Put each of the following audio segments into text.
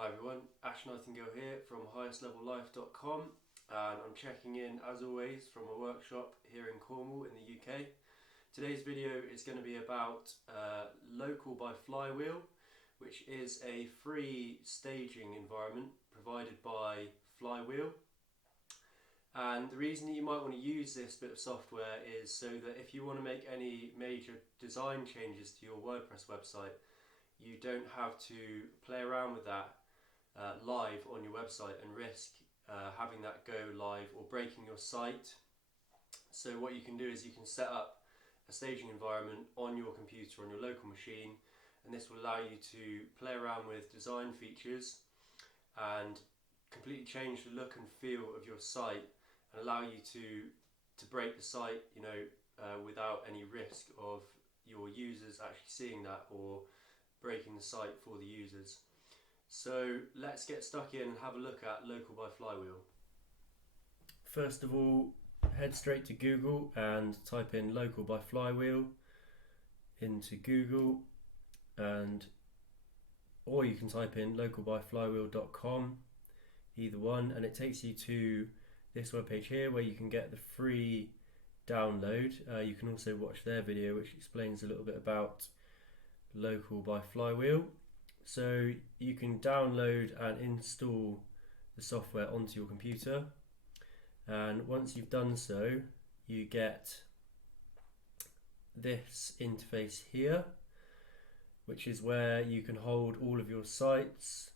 Hi everyone, Ash Nightingale here from highestlevellife.com, and I'm checking in as always from a workshop here in Cornwall in the UK. Today's video is going to be about Local by Flywheel, which is a free staging environment provided by Flywheel. And the reason that you might want to use this bit of software is so that if you want to make any major design changes to your WordPress website, you don't have to play around with that live on your website and risk having that go live or breaking your site. So what you can do is you can set up a staging environment on your computer, on your local machine, and this will allow you to play around with design features and completely change the look and feel of your site and allow you to break the site, without any risk of your users actually seeing that or breaking the site for the users. So let's get stuck in and have a look at Local by Flywheel. First of all, head straight to Google and type in Local by Flywheel into Google, or you can type in localbyflywheel.com, either one, and it takes you to this webpage here where you can get the free download. You can also watch their video which explains a little bit about Local by Flywheel. So you can download and install the software onto your computer, and once you've done so you get this interface here, which is where you can hold all of your sites,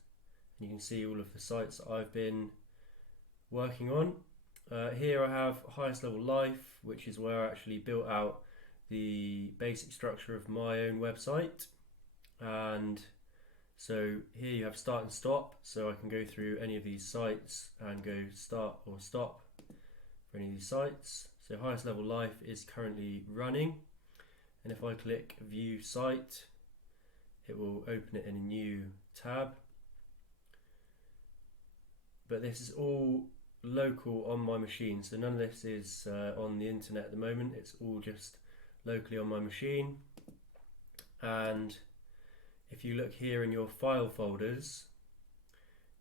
and you can see all of the sites that I've been working on. Here I have Highest Level Life, which is where I actually built out the basic structure of my own website, and so here you have start and stop, so I can go through any of these sites and go start or stop for any of these sites. So Highest Level Life is currently running, and if I click view site it will open it in a new tab. But this is all local on my machine, so none of this is on the internet at the moment, it's all just locally on my machine. And if you look here in your file folders,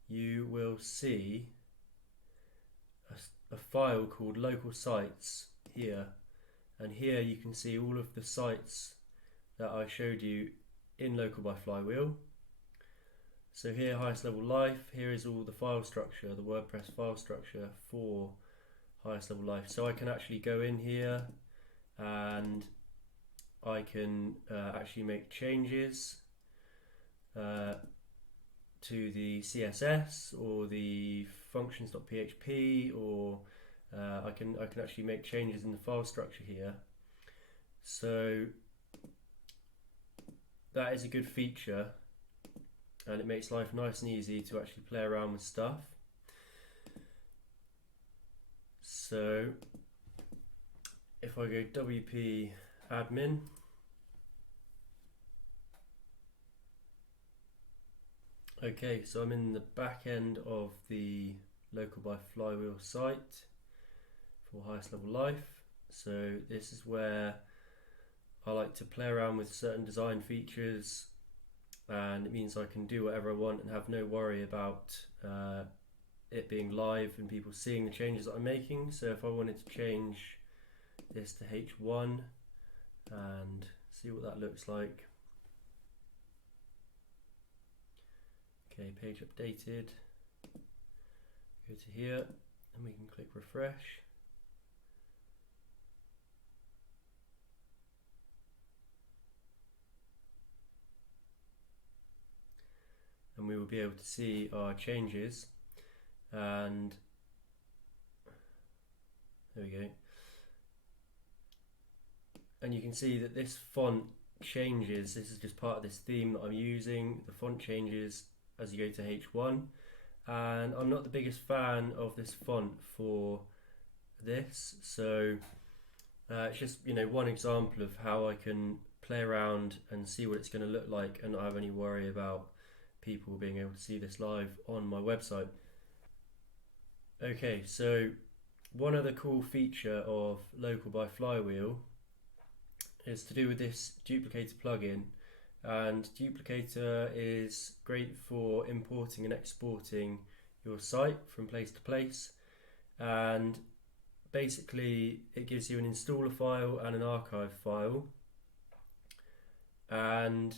you will see a file called local sites here, and here you can see all of the sites that I showed you in Local by Flywheel. So here, Highest Level Life, here is all the file structure, the WordPress file structure for Highest Level Life. So I can actually go in here and I can actually make changes to the CSS or the functions.php, or I can actually make changes in the file structure here. So that is a good feature, and it makes life nice and easy to actually play around with stuff. So if I go WP admin, okay, so I'm in the back end of the Local by Flywheel site for Highest Level Life. So this is where I like to play around with certain design features, and it means I can do whatever I want and have no worry about it being live and people seeing the changes that I'm making. So if I wanted to change this to H1 and see what that looks like. Okay, page updated. Go to here and we can click refresh. And we will be able to see our changes, and there we go. And you can see that this font changes. This is just part of this theme that I'm using. The font changes as you go to H1, and I'm not the biggest fan of this font for this, so it's just one example of how I can play around and see what it's going to look like and not have any worry about people being able to see this live on my website. Okay, so one other cool feature of Local by Flywheel is to do with this duplicator plugin and Duplicator is great for importing and exporting your site from place to place, and basically it gives you an installer file and an archive file. And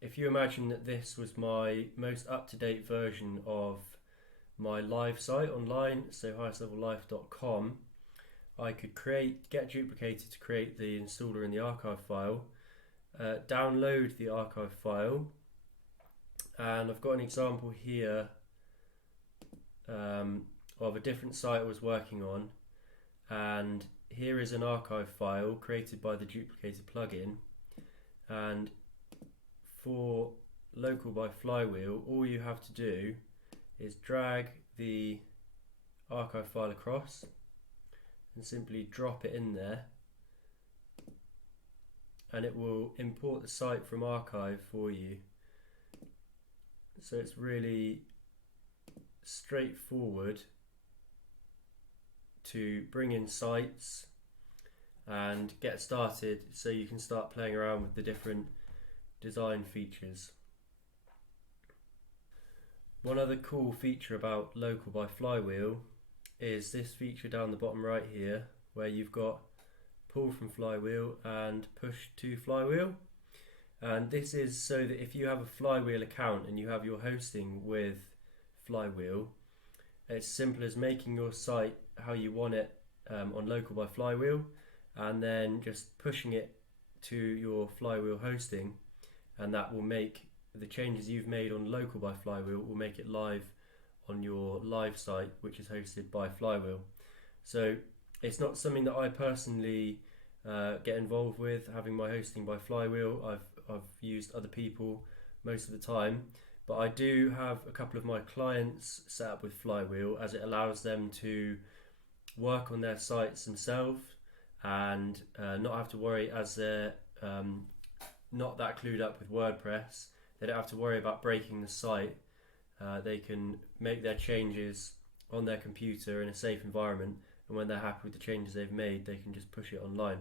if you imagine that this was my most up-to-date version of my live site online, so highestlevellife.com, I could get Duplicator to create the installer and the archive file, download the archive file, and I've got an example here of a different site I was working on, and here is an archive file created by the Duplicator plugin. And for local by Flywheel, all you have to do is drag the archive file across and simply drop it in there, and it will import the site from archive for you. So it's really straightforward to bring in sites and get started, so you can start playing around with the different design features. One other cool feature about Local by Flywheel is this feature down the bottom right here, where you've got pull from Flywheel and push to Flywheel. And this is so that if you have a Flywheel account and you have your hosting with Flywheel, it's simple as making your site how you want it on Local by Flywheel, and then just pushing it to your Flywheel hosting, and that will make the changes you've made on Local by Flywheel will make it live on your live site, which is hosted by Flywheel. So it's not something that I personally get involved with, having my hosting by Flywheel. I've used other people most of the time, but I do have a couple of my clients set up with Flywheel, as it allows them to work on their sites themselves and not have to worry, as they're not that clued up with WordPress. They don't have to worry about breaking the site. They can make their changes on their computer in a safe environment, and when they're happy with the changes they've made, they can just push it online.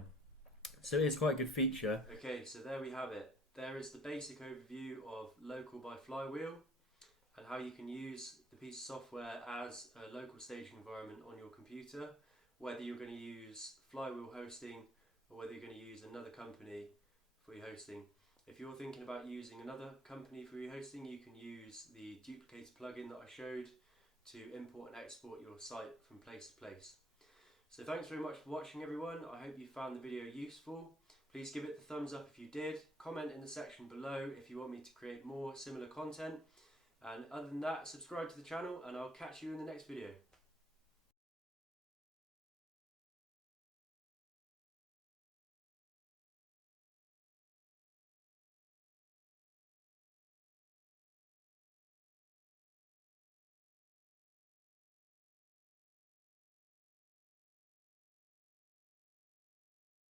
So it is quite a good feature. Okay, so there we have it. There is the basic overview of Local by Flywheel and how you can use the piece of software as a local staging environment on your computer, whether you're going to use Flywheel hosting or whether you're going to use another company for your hosting. If you're thinking about using another company for your hosting, you can use the Duplicator plugin that I showed to import and export your site from place to place. So thanks very much for watching, everyone. I hope you found the video useful. Please give it the thumbs up if you did. Comment in the section below if you want me to create more similar content. And other than that, subscribe to the channel, and I'll catch you in the next video.